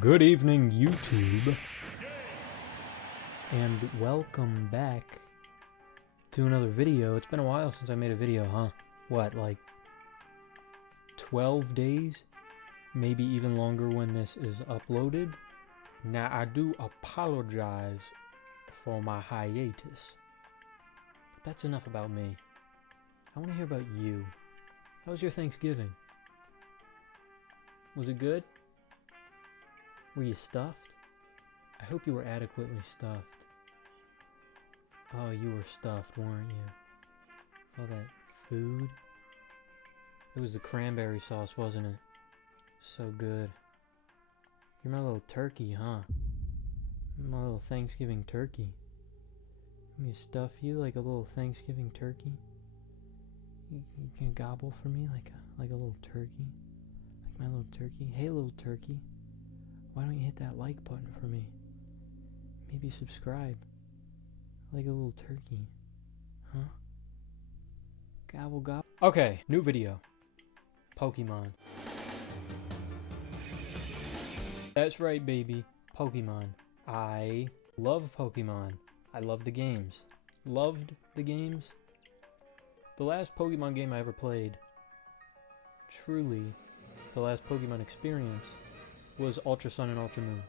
Good evening, YouTube, and welcome back to another video. It's been a while since I made a video, huh? What, like 12 days? Maybe even longer when this is uploaded? Now, I do apologize for my hiatus, but that's enough about me. I want to hear about you. How was your Thanksgiving? Was it good? Were you stuffed? I hope you were adequately stuffed. Oh, you were stuffed, weren't you? All that food. It was the cranberry sauce, wasn't it? So good. You're my little turkey, huh? My little Thanksgiving turkey. Let me stuff you like a little Thanksgiving turkey. You can gobble for me like a little turkey. Like my little turkey. Hey, little turkey. Why don't you hit that like button for me? Maybe subscribe. Like a little turkey. Huh? Gobble gobble. Okay, new video. Pokemon. That's right, baby. Pokemon. I love Pokemon. I love the games. Loved the games. The last Pokemon game I ever played, truly, the last Pokemon experience, was Ultra Sun and Ultra Moon.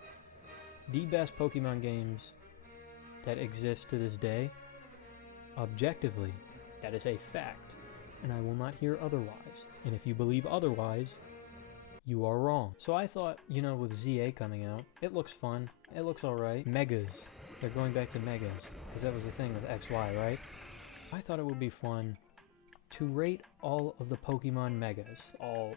The best Pokemon games that exist to this day. Objectively, that is a fact, and I will not hear otherwise. And if you believe otherwise, you are wrong. So I thought, you know, with ZA coming out, it looks fun, it looks alright. Megas, they're going back to Megas, because that was the thing with XY, right? I thought it would be fun to rate all of the Pokemon Megas, all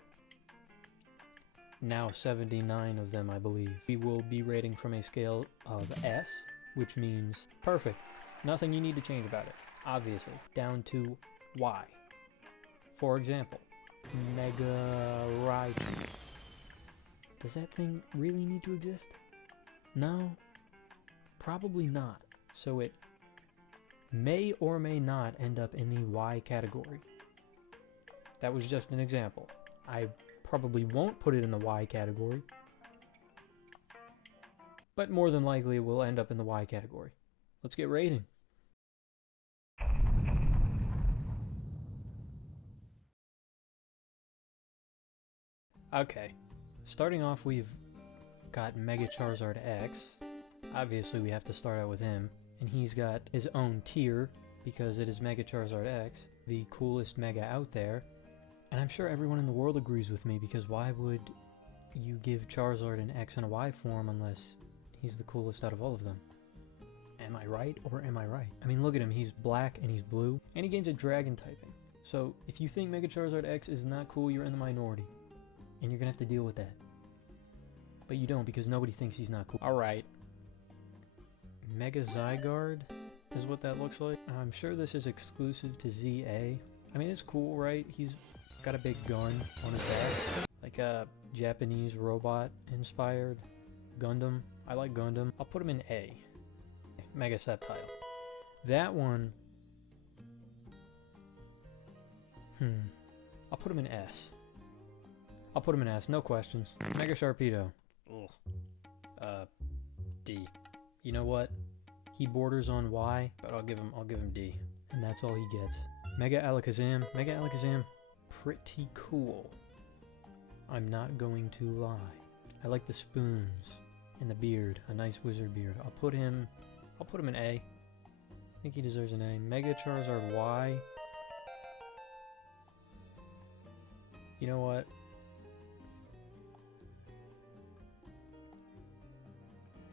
now 79 of them, I believe. We will be rating from a scale of S, which means perfect. Nothing you need to change about it, obviously. Down to Y. For example, Mega Radtke. Does that thing really need to exist? No, probably not. So it may or may not end up in the Y category. That was just an example. I probably won't put it in the Y category, but more than likely it will end up in the Y category. Let's get rating. Okay, starting off, we've got Mega Charizard X. Obviously we have to start out with him, and he's got his own tier because it is Mega Charizard X, the coolest Mega out there. And I'm sure everyone in the world agrees with me, because why would you give Charizard an X and a Y form unless he's the coolest out of all of them? Am I right, or am I right? I mean, look at him. He's black and he's blue, and he gains a dragon typing. So if you think Mega Charizard X is not cool, you're in the minority, and you're gonna have to deal with that. But you don't, because nobody thinks he's not cool. Alright. Mega Zygarde is what that looks like. I'm sure this is exclusive to ZA. I mean, it's cool, right? He's got a big gun on his back, like a Japanese robot inspired Gundam. I like Gundam. I'll put him in A. Mega Sceptile. That one, I'll put him in S. I'll put him in S, no questions. Mega Sharpedo. Ugh. D. You know what? He borders on Y, but I'll give him D. And that's all he gets. Mega Alakazam. Mega Alakazam, pretty cool. I'm not going to lie. I like the spoons and the beard, a nice wizard beard. I'll put him in A. I think he deserves an A. Mega Charizard Y. You know what?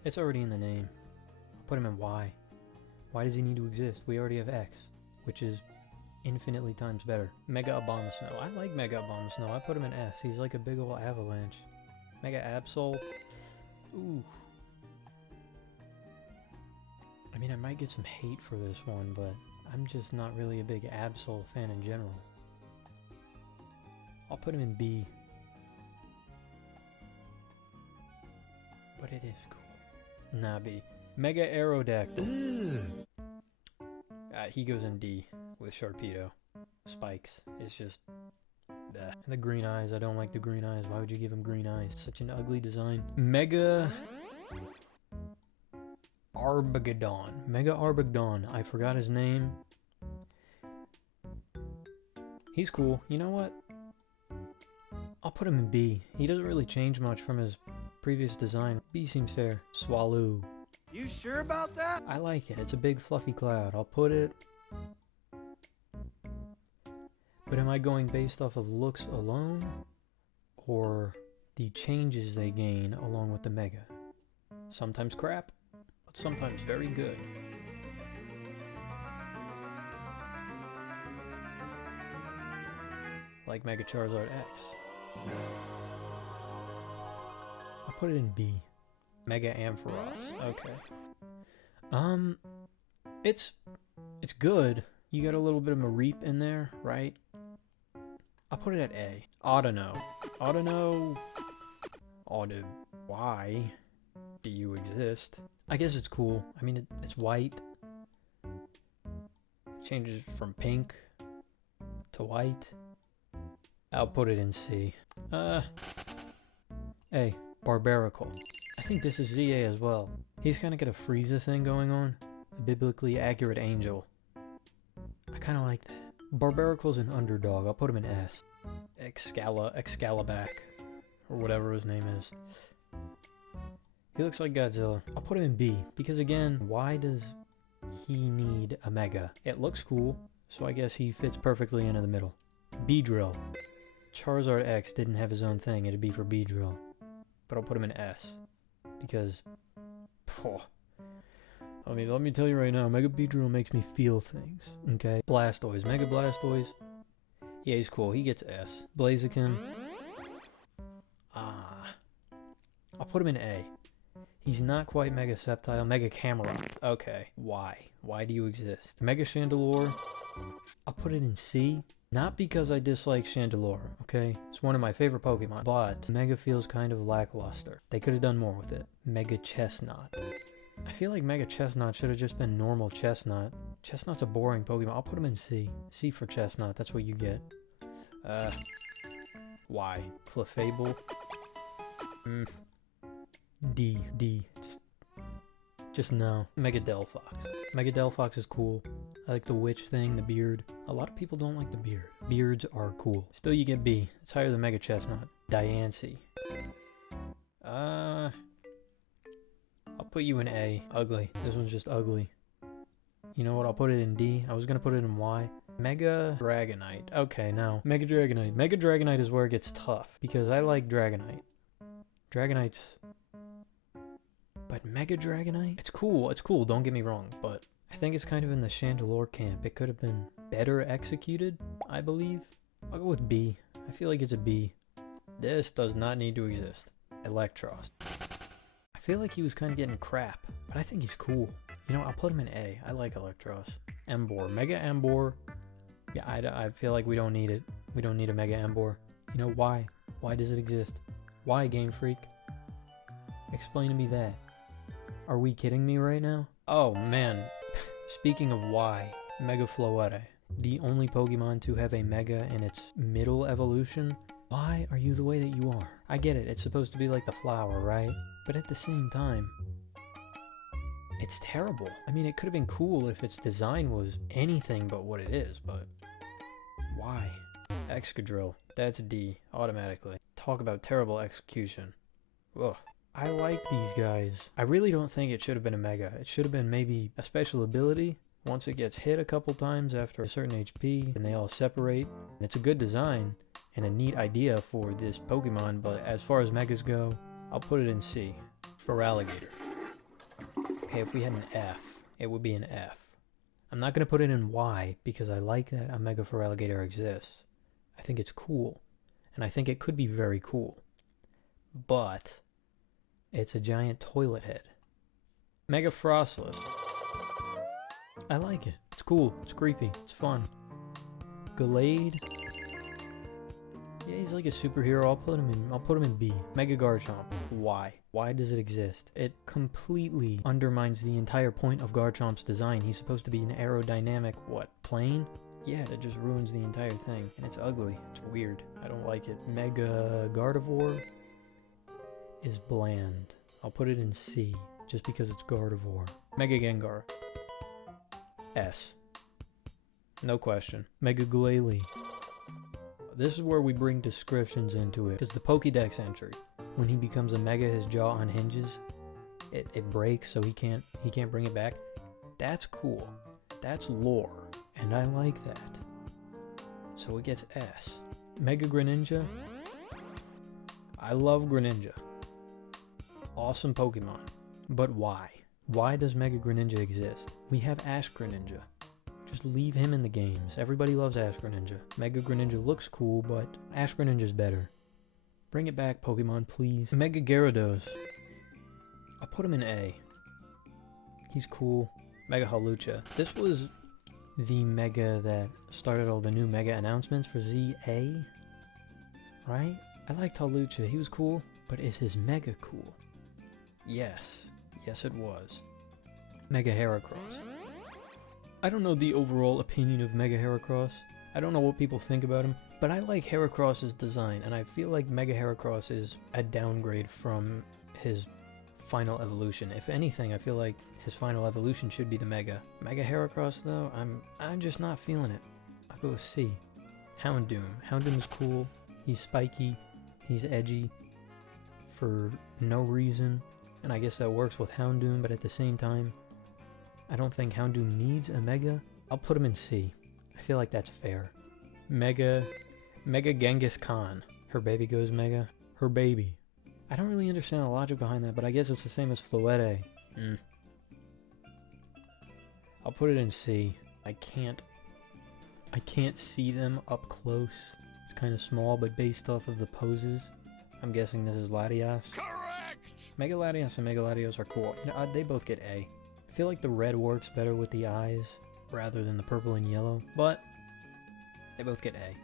It's already in the name. I'll put him in Y. Why does he need to exist? We already have X, which is infinitely times better. Mega Abomasnow. I like Mega Abomasnow. I put him in S. He's like a big ol' avalanche. Mega Absol. Ooh. I mean, I might get some hate for this one, but I'm just not really a big Absol fan in general. I'll put him in B. But it is cool. Nah, B. Mega Aerodactyl. He goes in D with Sharpedo. Spikes. It's just And the green eyes, I don't like the green eyes. Why would you give him green eyes? Such an ugly design. Mega Arbogedon. Mega Arbogedon. I forgot his name. He's cool. You know what? I'll put him in B. He doesn't really change much from his previous design. B seems fair. Swallow. You sure about that? I like it. It's a big fluffy cloud. I'll put it... But am I going based off of looks alone? Or the changes they gain along with the Mega? Sometimes crap, but sometimes very good. Like Mega Charizard X. I'll put it in B. Mega Ampharos. Okay. It's good. You got a little bit of Mareep in there, right? I'll put it at A. Autono. Autono... Why do you exist? I guess it's cool. I mean, it's white. It changes from pink to white. I'll put it in C. A. Barbaracle. I think this is ZA as well. He's kind of got a Frieza thing going on. A biblically accurate angel. I kind of like that. Barbaracle's an underdog. I'll put him in S. Excalibac. Or whatever his name is. He looks like Godzilla. I'll put him in B. Because again, why does he need a Mega? It looks cool, so I guess he fits perfectly into the middle. Beedrill. Charizard X didn't have his own thing. It'd be for Beedrill. But I'll put him in S. Because... let me tell you right now, Mega Beedrill makes me feel things, okay? Blastoise. Mega Blastoise. Yeah, he's cool. He gets S. Blaziken. I'll put him in A. He's not quite Mega Sceptile. Mega Camerupt. Okay. Why? Why do you exist? Mega Chandelure. I'll put it in C. Not because I dislike Chandelure, okay? It's one of my favorite Pokemon, but Mega feels kind of lackluster. They could have done more with it. Mega Chestnut. I feel like Mega Chestnut should have just been normal Chestnut. Chestnut's a boring Pokemon. I'll put him in C. C for Chestnut. That's what you get. Y. Clefable. D. Just no. Mega Delphox. Mega Delphox is cool. I like the witch thing, the beard. A lot of people don't like the beard. Beards are cool. Still, you get B. It's higher than Mega Chestnut. Diancie. I'll put you in A. Ugly. This one's just ugly. You know what? I'll put it in D. I was gonna put it in Y. Mega Dragonite. Okay, now. Mega Dragonite. Mega Dragonite is where it gets tough. Because I like Dragonite. Dragonite's... But Mega Dragonite? It's cool. It's cool. Don't get me wrong. But I think it's kind of in the Chandelure camp. It could have been better executed, I believe. I'll go with B. I feel like it's a B. This does not need to exist. Electros. I feel like he was kind of getting crap, but I think he's cool. You know, I'll put him in A. I like Electros. Emboar. Mega Emboar. Yeah, I feel like we don't need it. We don't need a Mega Emboar. You know why? Why does it exist? Why, Game Freak? Explain to me that. Are we kidding me right now? Oh, man. Speaking of why, Mega Floette. The only Pokemon to have a Mega in its middle evolution. Why are you the way that you are? I get it. It's supposed to be like the flower, right? But at the same time, it's terrible. I mean, it could have been cool if its design was anything but what it is, but why? Excadrill. That's D, automatically. Talk about terrible execution. Ugh. I like these guys. I really don't think it should have been a Mega. It should have been maybe a special ability. Once it gets hit a couple times after a certain HP, and they all separate. And it's a good design and a neat idea for this Pokemon, but as far as Megas go, I'll put it in C. Feraligatr. Okay, if we had an F, it would be an F. I'm not going to put it in Y because I like that a Mega Feraligatr exists. I think it's cool, and I think it could be very cool. But it's a giant toilet head. Mega Frostless. I like it. It's cool. It's creepy. It's fun. Gallade. Yeah, he's like a superhero. I'll put him in B. Mega Garchomp. Why? Why does it exist? It completely undermines the entire point of Garchomp's design. He's supposed to be an aerodynamic, plane? yeah, it just ruins the entire thing. And it's ugly. It's weird. I don't like it. Mega Gardevoir is bland. I'll put it in C, just because it's Gardevoir. Mega Gengar. S. No question. Mega Glalie. This is where we bring descriptions into it, because the Pokédex entry, when he becomes a Mega, his jaw unhinges. It breaks, so he can't bring it back. That's cool. That's lore, and I like that. So it gets S. Mega Greninja. I love Greninja. Awesome Pokemon. But why? Why does Mega Greninja exist? We have Ash Greninja. Just leave him in the games. Everybody loves Ash Greninja. Mega Greninja looks cool, but Ash Greninja's better. Bring it back, Pokemon, please. Mega Gyarados. I'll put him in A. He's cool. Mega Hawlucha. This was the Mega that started all the new Mega announcements for ZA. Right? I liked Hawlucha. He was cool. But is his Mega cool? Yes. Yes, it was. Mega Heracross. I don't know the overall opinion of Mega Heracross. I don't know what people think about him. But I like Heracross's design. And I feel like Mega Heracross is a downgrade from his final evolution. If anything, I feel like his final evolution should be the Mega. Mega Heracross, though, I'm just not feeling it. I'll go with C. Houndoom. Houndoom's cool. He's spiky. He's edgy. For no reason. And I guess that works with Houndoom, but at the same time, I don't think Houndoom needs a Mega. I'll put him in C. I feel like that's fair. Mega Genghis Khan. Her baby goes Mega. Her baby. I don't really understand the logic behind that, but I guess it's the same as Floette. I'll put it in C. I can't see them up close. It's kind of small, but based off of the poses, I'm guessing this is Latias. Correct! Mega Latias and Mega Latios are cool. You know, they both get A. I feel like the red works better with the eyes rather than the purple and yellow, but they both get A.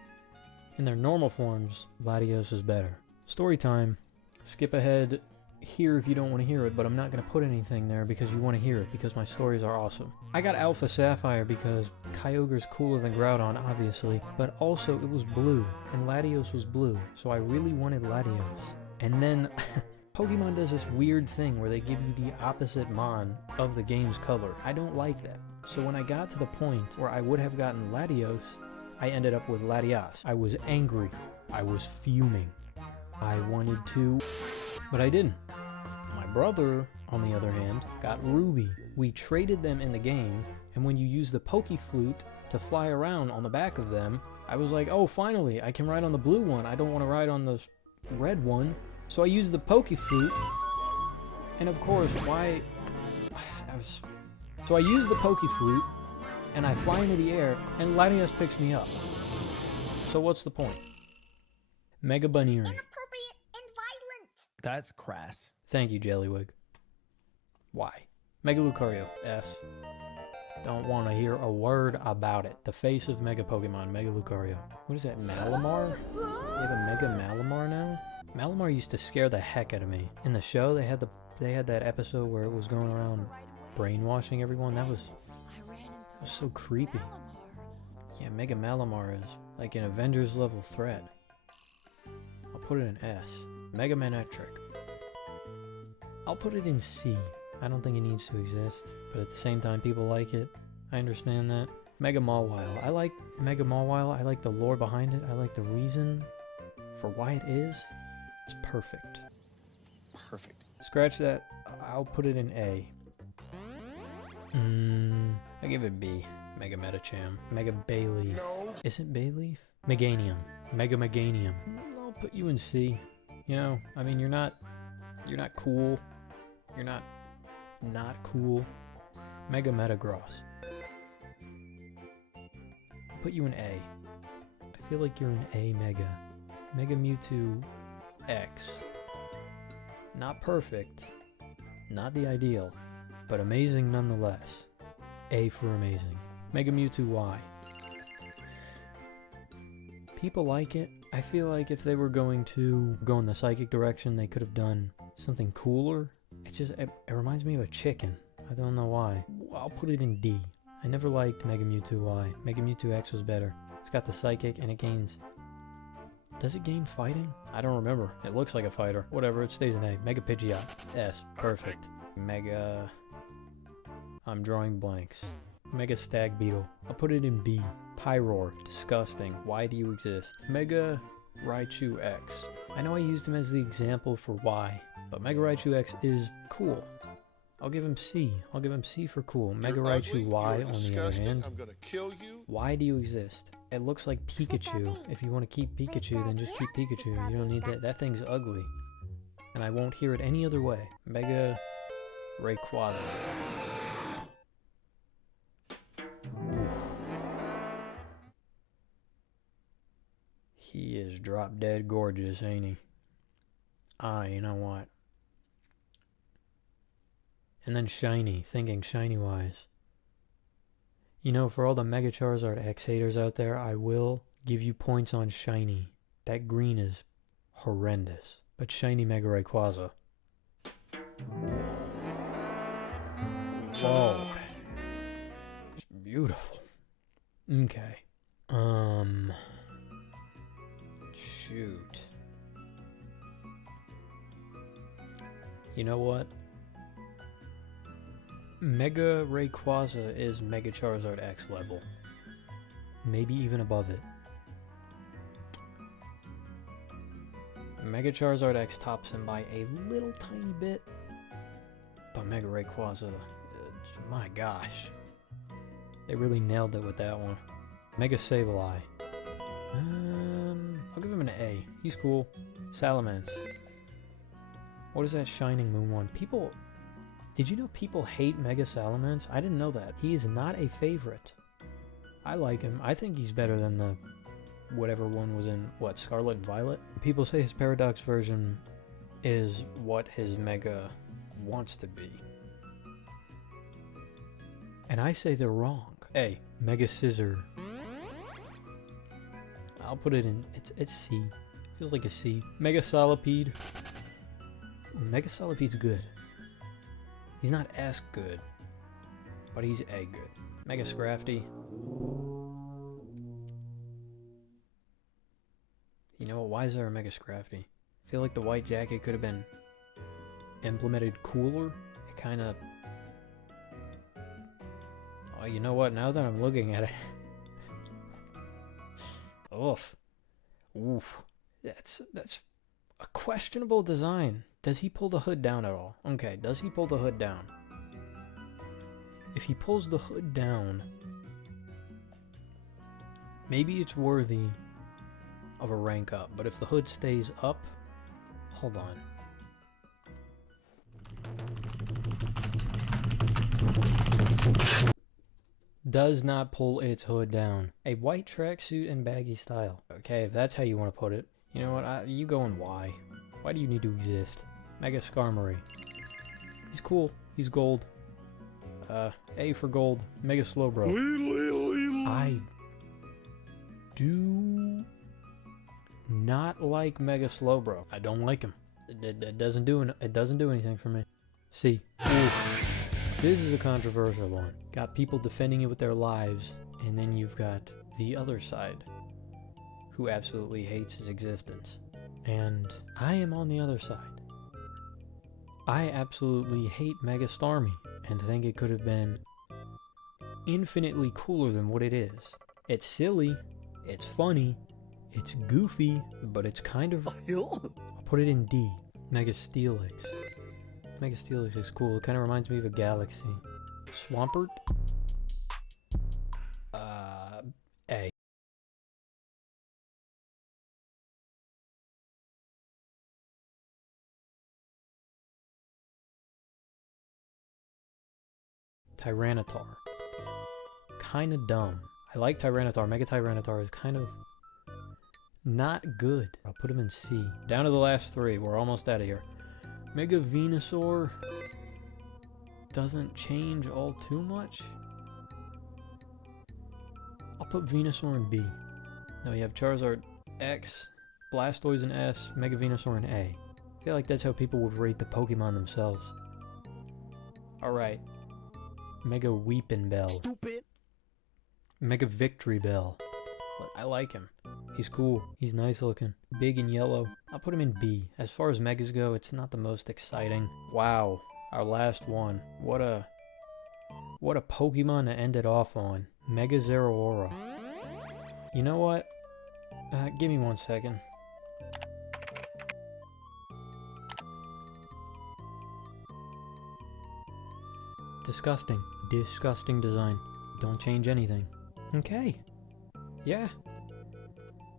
In their normal forms, Latios is better. Story time. Skip ahead here if you don't want to hear it, but I'm not going to put anything there because you want to hear it, because my stories are awesome. I got Alpha Sapphire because Kyogre's cooler than Groudon, obviously, but also it was blue, and Latios was blue, so I really wanted Latios. And then Pokemon does this weird thing where they give you the opposite mon of the game's color. I don't like that. So when I got to the point where I would have gotten Latios, I ended up with Latias. I was angry. I was fuming. I wanted to, but I didn't. My brother, on the other hand, got Ruby. We traded them in the game, and when you use the Pokeflute to fly around on the back of them, I was like, oh, finally, I can ride on the blue one. I don't want to ride on the red one. So I used the Pokeflute, and of course, So I use the Pokeflute, and I fly into the air, and Latias picks me up. So what's the point? Mega Bunnery. That's crass. Thank you, Jellywig. Why? Mega Lucario. S. Don't want to hear a word about it. The face of Mega Pokemon, Mega Lucario. What is that, Malamar? They have a Mega Malamar now? Malamar used to scare the heck out of me. In the show, they had that episode where it was going around brainwashing everyone. That was so creepy. Yeah, Mega Malamar is like an Avengers level threat. I'll put it in S. Mega Manectric. I'll put it in C. I don't think it needs to exist, but at the same time, people like it. I understand that. Mega Mawile. I like Mega Mawile. I like the lore behind it. I like the reason for why it is. It's perfect. Perfect. Scratch that. I'll put it in A. I give it B. Mega Metacham. Mega Bayleaf. No. Is it Bayleaf? Meganium. Mega Meganium. I'll put you in C. You know, I mean, you're not cool. You're not cool. Mega Metagross. Put you in A. I feel like you're an A Mega. Mega Mewtwo X. Not perfect. Not the ideal. But amazing nonetheless. A for amazing. Mega Mewtwo Y. People like it. I feel like if they were going to go in the psychic direction, they could have done something cooler. It reminds me of a chicken. I don't know why. I'll put it in D. I never liked Mega Mewtwo Y. Mega Mewtwo X was better. It's got the Psychic and it gains... Does it gain fighting? I don't remember. It looks like a fighter. Whatever, it stays an A. Mega Pidgeot. S. Perfect. Mega... I'm drawing blanks. Mega Stag Beetle. I'll put it in B. Pyroar. Disgusting. Why do you exist? Mega Raichu X. I know I used him as the example for Y, but Mega Raichu X is cool. I'll give him C. I'll give him C for cool. Mega Raichu Y, on the other hand. I'm gonna kill you. Why do you exist? It looks like Pikachu. If you want to keep Pikachu, then just keep Pikachu. You don't need that. That thing's ugly. And I won't hear it any other way. Mega Rayquaza. Ooh. He is drop dead gorgeous, ain't he? Ah, you know what? And then shiny, thinking shiny-wise. You know, for all the Mega Charizard X haters out there, I will give you points on shiny. That green is horrendous. But shiny Mega Rayquaza. Whoa. It's beautiful. Okay. Shoot. You know what? Mega Rayquaza is Mega Charizard X level. Maybe even above it. Mega Charizard X tops him by a little tiny bit. But Mega Rayquaza, my gosh. They really nailed it with that one. Mega Sableye. I'll give him an A. He's cool. Salamence. What is that Shining Moon one? People... Did you know people hate Mega Salamence? I didn't know that. He is not a favorite. I like him. I think he's better than the... whatever one was in, what, Scarlet and Violet? People say his Paradox version is what his Mega wants to be. And I say they're wrong. A. Mega Scissor. I'll put it in, it's C. Feels like a C. Mega Solipede. Ooh, Mega Solipede's good. He's not S good, but he's A good. Mega Scrafty. You know what? Why is there a Mega Scrafty? I feel like the white jacket could have been implemented cooler. It kind of... Oh, you know what? Now that I'm looking at it... Oof. Oof. That's a questionable design. Does he pull the hood down at all? Okay, does he pull the hood down? If he pulls the hood down, maybe it's worthy of a rank up. But if the hood stays up, hold on. Does not pull its hood down. A white tracksuit and baggy style. Okay, if that's how you want to put it. You know what? You go in Y. Why do you need to exist? Mega Skarmory. He's cool. He's gold. A for gold. Mega Slowbro. I do not like Mega Slowbro. I don't like him. It doesn't do anything for me. C. Oof. This is a controversial one. Got people defending it with their lives, and then you've got the other side, who absolutely hates his existence. And I am on the other side. I absolutely hate Mega Starmie, and think it could have been infinitely cooler than what it is. It's silly, it's funny, it's goofy, but it's kind of... I'll put it in D. Mega Steelix. Mega Steelix is cool. It kind of reminds me of a galaxy. Swampert? A. Tyranitar. Kinda dumb. I like Tyranitar. Mega Tyranitar is kind of not good. I'll put him in C. Down to the last three. We're almost out of here. Mega Venusaur doesn't change all too much. I'll put Venusaur in B. Now you have Charizard X, Blastoise in S, Mega Venusaur in A. I feel like that's how people would rate the Pokemon themselves. Alright. Mega Weepinbell. Stupid. Mega Victory Bell. But I like him. He's cool. He's nice looking. Big and yellow. I'll put him in B. As far as megas go, it's not the most exciting. Wow. Our last one. What a Pokemon to end it off on. Mega Zeraora. You know what? Give me 1 second. Disgusting. Disgusting design. Don't change anything. Okay. Yeah.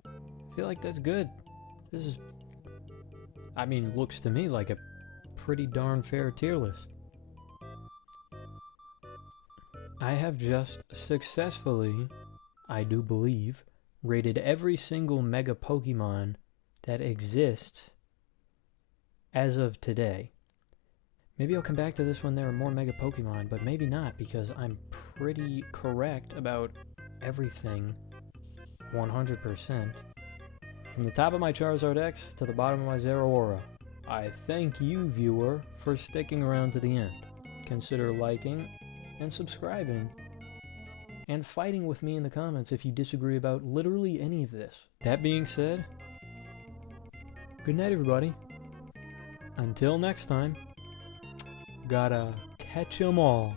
I feel like that's good. This is... I mean, looks to me like a pretty darn fair tier list. I have just successfully, I do believe, rated every single Mega Pokemon that exists as of today. Maybe I'll come back to this when there are more Mega Pokemon, but maybe not, because I'm pretty correct about everything 100%. From the top of my Charizard X to the bottom of my Zeraora, I thank you, viewer, for sticking around to the end. Consider liking and subscribing, and fighting with me in the comments if you disagree about literally any of this. That being said, good night, everybody. Until next time, gotta catch 'em all.